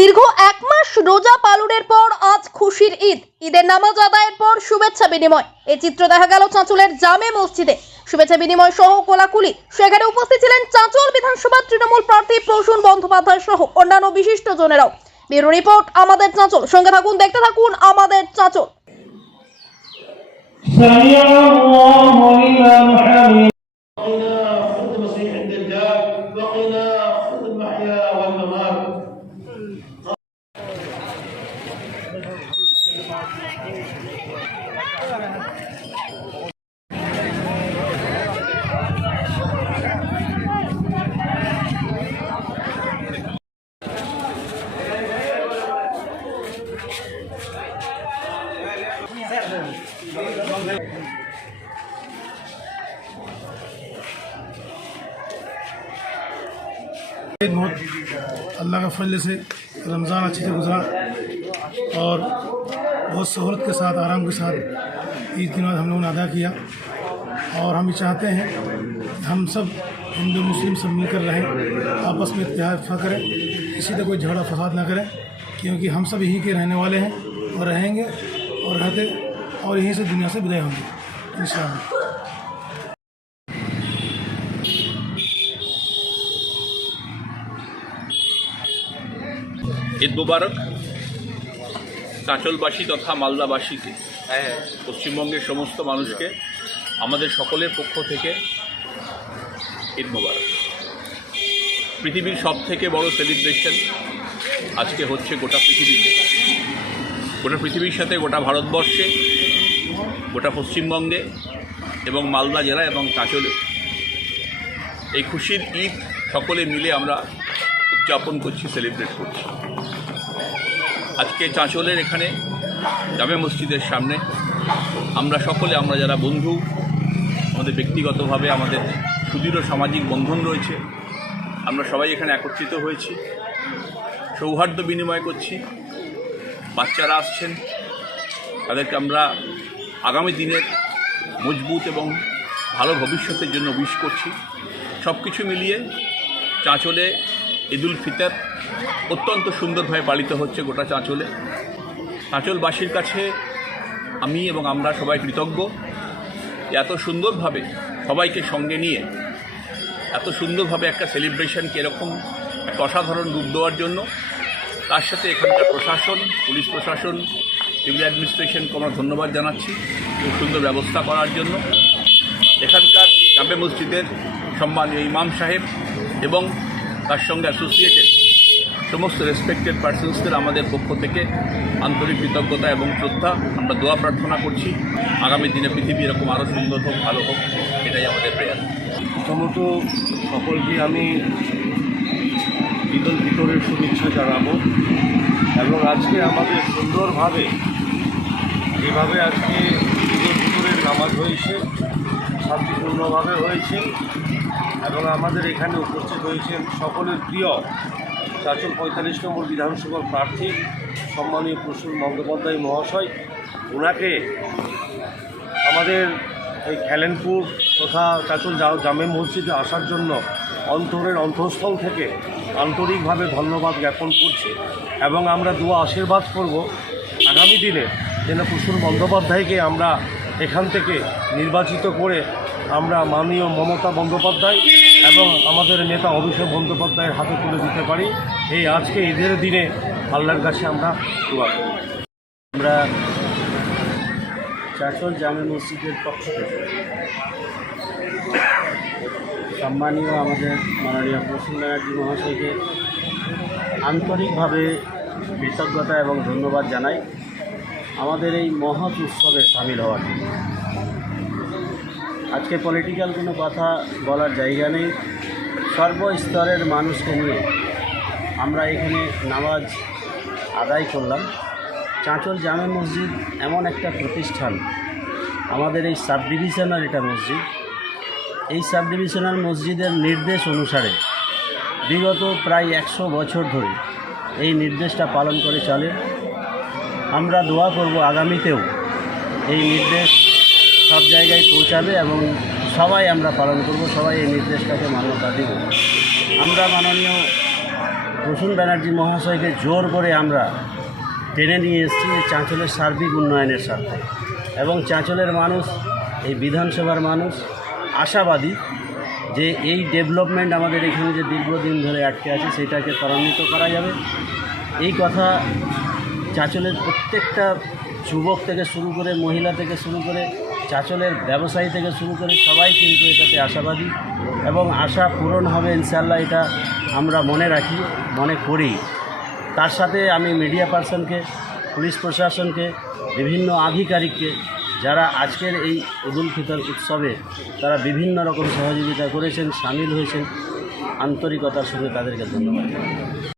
দীর্ঘ এক মাস রোজা পালনের পর আজ খুশির ঈদ। ঈদের নামাজ আদায়ের পর শুভেচ্ছা বিনিময়। এই চিত্র দেখা গেল চাঁচলের জামে মসজিদে। শুভেচ্ছা বিনিময় সহ কোলাকুলি। সেখানে উপস্থিত ছিলেন চাঁচল বিধানসভা তৃণমূল প্রার্থী প্রসূন বন্দ্যোপাধ্যায় সহ অন্যান্য বিশিষ্ট জনেরাও। ব্যুরো রিপোর্ট, আমাদের চাঁচল। সঙ্গে থাকুন, দেখতে থাকুন আমাদের চাঁচল। बहुत अल्लाह का फजल से रमज़ान अच्छे से गुजरा और बहुत सहूलत के साथ, आराम के साथ ईद की नमाज़ हम लोगों ने अदा किया। और हम ये चाहते हैं कि हम सब हिंदू मुस्लिम सब मिलकर रहें, आपस में इत्तेहाद करें, किसी से कोई झगड़ा फसाद ना करें, क्योंकि हम सब यहीं के रहने वाले हैं और रहेंगे और रहते और यहीं से दुनिया से विदाई होंगे इंशाअल्लाह। ঈদ মুবারক চাঁচলবাসী তথা মালদাবাসীকে, পশ্চিমবঙ্গের সমস্ত মানুষকে আমাদের সকলের পক্ষ থেকে ঈদ মুবারক। পৃথিবীর সবথেকে বড় সেলিব্রেশন আজকে হচ্ছে গোটা পৃথিবীতে, গোটা পৃথিবীর সাথে গোটা ভারতবর্ষে, গোটা পশ্চিমবঙ্গে এবং মালদা জেলা এবং চাঁচলে এই খুশির ঈদ সকলে মিলে আমরা উদযাপন করছি, সেলিব্রেট করছি। আজকে চাঁচলের এখানে জামে মসজিদের সামনে আমরা সকলে, আমরা যারা বন্ধু, আমাদের ব্যক্তিগতভাবে আমাদের সুদৃঢ় সামাজিক বন্ধন রয়েছে, আমরা সবাই এখানে একত্রিত হয়েছি, সৌহার্দ্য বিনিময় করছি। বাচ্চারা আসছেন, তাদেরকে আমরা আগামী দিনের মজবুত এবং ভালো ভবিষ্যতের জন্য উইশ করছি। সব কিছু মিলিয়ে চাঁচলে ঈদুল ফিতর অত্যন্ত সুন্দরভাবে পালিত হচ্ছে গোটা চাঁচলে। চাঁচলবাসীর কাছে আমি এবং আমরা সবাই কৃতজ্ঞ, এত সুন্দরভাবে সবাইকে সঙ্গে নিয়ে এত সুন্দরভাবে একটা সেলিব্রেশনকে এরকম একটা অসাধারণ রূপ দেওয়ার জন্য। তার সাথে এখানকার প্রশাসন, পুলিশ প্রশাসন, সিভিল অ্যাডমিনিস্ট্রেশনকে আমরা ধন্যবাদ জানাচ্ছি খুব সুন্দর ব্যবস্থা করার জন্য। এখানকার জামে মসজিদের সম্মানীয় ইমাম সাহেব এবং তার সঙ্গে অ্যাসোসিয়েটেড সমস্ত রেসপেক্টেড পার্সনসদের আমাদের পক্ষ থেকে আন্তরিক কৃতজ্ঞতা এবং শ্রদ্ধা। আমরা দোয়া প্রার্থনা করছি আগামী দিনে পৃথিবী এরকম আরও সুন্দর হোক, ভালো হোক, এটাই আমাদের প্রেয়ার। প্রথমত সকলকে আমি ঈদুল ফিতরের শুভেচ্ছা জানাবো এবং আজকে আমাদের সুন্দরভাবে যেভাবে আজকে ঈদুল ফিতরের নামাজ হয়েছে, শান্তিপূর্ণভাবে হয়েছে এবং আমাদের এখানে উপস্থিত হয়েছেন সকলের প্রিয় চাঁচল ৪৫ নম্বর বিধানসভার প্রার্থী সম্মানীয় প্রসূন বন্দ্যোপাধ্যায় মহাশয়। ওনাকে আমাদের এই খেলেনপুর তথা চাঁচল জামে মসজিদে আসার জন্য অন্তরের অন্তঃস্থল থেকে আন্তরিকভাবে ধন্যবাদ জ্ঞাপন করছি এবং আমরা দোয়া আশীর্বাদ করব আগামী দিনে যেন প্রসূন বন্দ্যোপাধ্যায়কে আমরা এখান থেকে নির্বাচিত করে আমরা মাননীয় মমতা বন্দ্যোপাধ্যায় এবং আমাদের নেতা অভিষেক বন্দ্যোপাধ্যায়ের হাতে তুলে দিতে পারি। এই আজকে ঈদের দিনে আল্লাহর কাছে আমরা দোয়া করি। আমরা চাঁচল জামে মসজিদের পক্ষ থেকে সম্মানীয় আমাদের মাননীয় প্রসূন ব্যানার্জি মহাশয়কে আন্তরিকভাবে কৃতজ্ঞতা এবং ধন্যবাদ জানাই আমাদের এই মহৎ উৎসবে সামিল হওয়ার জন্য। আজকে পলিটিক্যাল কোনো কথা বলার জায়গা নেই, সর্বস্তরের মানুষকে নিয়ে আমরা এখানে নামাজ আদায় করলাম। চাঁচল জামে মসজিদ এমন একটা প্রতিষ্ঠান, আমাদের এই সাব ডিভিশনাল এটা মসজিদ। এই সাব ডিভিশনাল মসজিদের নির্দেশ অনুসারে বিগত প্রায় ১০০ বছর ধরে এই নির্দেশটা পালন করে চলে। আমরা দোয়া করব আগামীতেও এই নির্দেশ সব জায়গায় পৌঁছাবে এবং সবাই আমরা পালন করব, সবাই এই নির্দেশটাকে মান্যতা দেব। আমরা মাননীয় প্রসূন ব্যানার্জি মহাশয়কে জোর করে আমরা টেনে নিয়ে এসেছি এই চাঁচলের সার্বিক উন্নয়নের স্বার্থে। এবং চাঁচলের মানুষ, এই বিধানসভার মানুষ আশাবাদী যে এই ডেভেলপমেন্ট আমাদের এখানে যে দীর্ঘদিন ধরে আটকে আছে সেটাকে ত্বরান্বিত করা যাবে। এই কথা চাঁচলের প্রত্যেকটা যুবক থেকে শুরু করে, মহিলা থেকে শুরু করে, চাঁচলের ব্যবসায়ী থেকে শুরু করে সবাই কিন্তু এটাতে আশাবাদী এবং আশা পূরণ হবে ইনশাআল্লাহ, এটা আমরা মনে রাখি, মনে করি। তার সাথে আমি মিডিয়া পার্সনকে, পুলিশ প্রশাসনকে, বিভিন্ন আধিকারিককে যারা আজকের এই ঈদুল ফিতর উৎসবে তারা বিভিন্ন রকম সহযোগিতা করেছেন, সামিল হয়েছেন, আন্তরিকতার সঙ্গে তাদেরকে ধন্যবাদ।